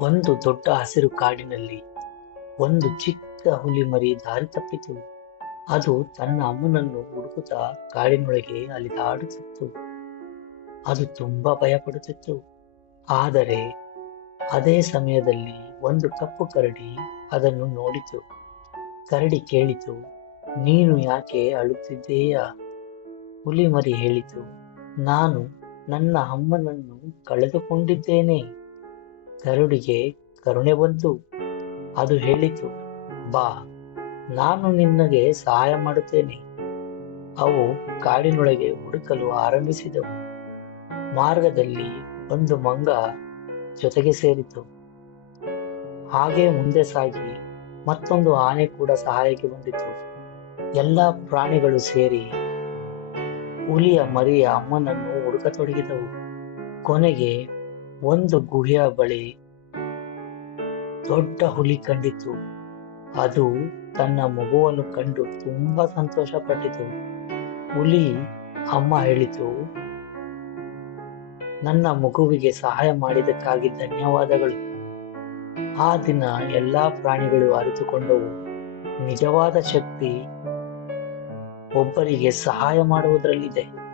ಒಂದು ದೊಡ್ಡ ಹಸಿರು ಕಾಡಿನಲ್ಲಿ ಒಂದು ಚಿಕ್ಕ ಹುಲಿ ಮರಿ ದಾರಿ ತಪ್ಪಿತು. ಅದು ತನ್ನ ಅಮ್ಮನನ್ನು ಹುಡುಕುತ್ತಾ ಕಾಡಿನೊಳಗೆ ಅಲಿದಾಡುತ್ತಿತ್ತು. ಅದು ತುಂಬಾ ಭಯಪಡುತ್ತಿತ್ತು. ಆದರೆ ಅದೇ ಸಮಯದಲ್ಲಿ ಒಂದು ಕಪ್ಪು ಕರಡಿ ಅದನ್ನು ನೋಡಿತು. ಕರಡಿ ಕೇಳಿತು, ನೀನು ಯಾಕೆ ಅಳುತ್ತಿದ್ದೀಯಾ? ಹುಲಿ ಮರಿ ಹೇಳಿತು, ನಾನು ನನ್ನ ಅಮ್ಮನನ್ನು ಕಳೆದುಕೊಂಡಿದ್ದೇನೆ. ಕರಡಿಗೆ ಕರುಣೆ ಬಂತು. ಅದು ಹೇಳಿತು, ಬಾ, ನಾನು ನಿನಗೆ ಸಹಾಯ ಮಾಡುತ್ತೇನೆ. ಅವು ಕಾಡಿನೊಳಗೆ ಹುಡುಕಲು ಆರಂಭಿಸಿದವು. ಮಾರ್ಗದಲ್ಲಿ ಒಂದು ಮಂಗ ಜೊತೆಗೆ ಸೇರಿತು. ಹಾಗೆ ಮುಂದೆ ಸಾಗಿ ಮತ್ತೊಂದು ಆನೆ ಕೂಡ ಸಹಾಯಕ್ಕೆ ಬಂದಿತು. ಎಲ್ಲಾ ಪ್ರಾಣಿಗಳು ಸೇರಿ ಹುಲಿಯ ಮರಿಯ ಅಮ್ಮನನ್ನು ಹುಡುಕತೊಡಗಿದವು. ಕೊನೆಗೆ ಒಂದು ಗುಹೆಯ ಬಳಿ ದೊಡ್ಡ ಹುಲಿ ಕಂಡಿತು. ಅದು ತನ್ನ ಮಗುವನ್ನು ಕಂಡು ತುಂಬಾ ಸಂತೋಷ ಪಟ್ಟಿತು. ಹುಲಿ ಅಮ್ಮ ಹೇಳಿತು, ನನ್ನ ಮಗುವಿಗೆ ಸಹಾಯ ಮಾಡಿದ್ದಕ್ಕಾಗಿ ಧನ್ಯವಾದಗಳು. ಆ ದಿನ ಎಲ್ಲಾ ಪ್ರಾಣಿಗಳು ಅರಿತುಕೊಂಡವು, ನಿಜವಾದ ಶಕ್ತಿ ಒಬ್ಬರಿಗೆ ಸಹಾಯ ಮಾಡುವುದರಲ್ಲಿದೆ.